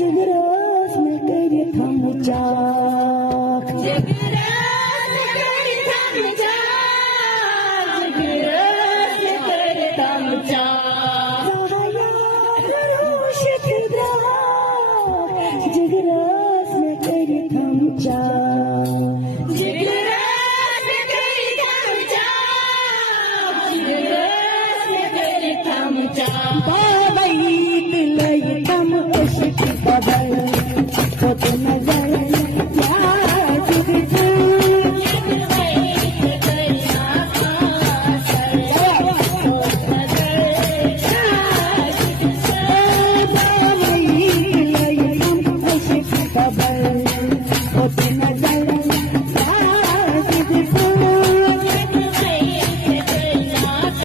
जगरास में कर थम चाक जगरास कर थम चाक जगरास कर थम चाक जगरास में कर थम चाक जगरास कर थम चाक जगरास कर थम चाक बाबई तिलय तम अशक बदल तो नजर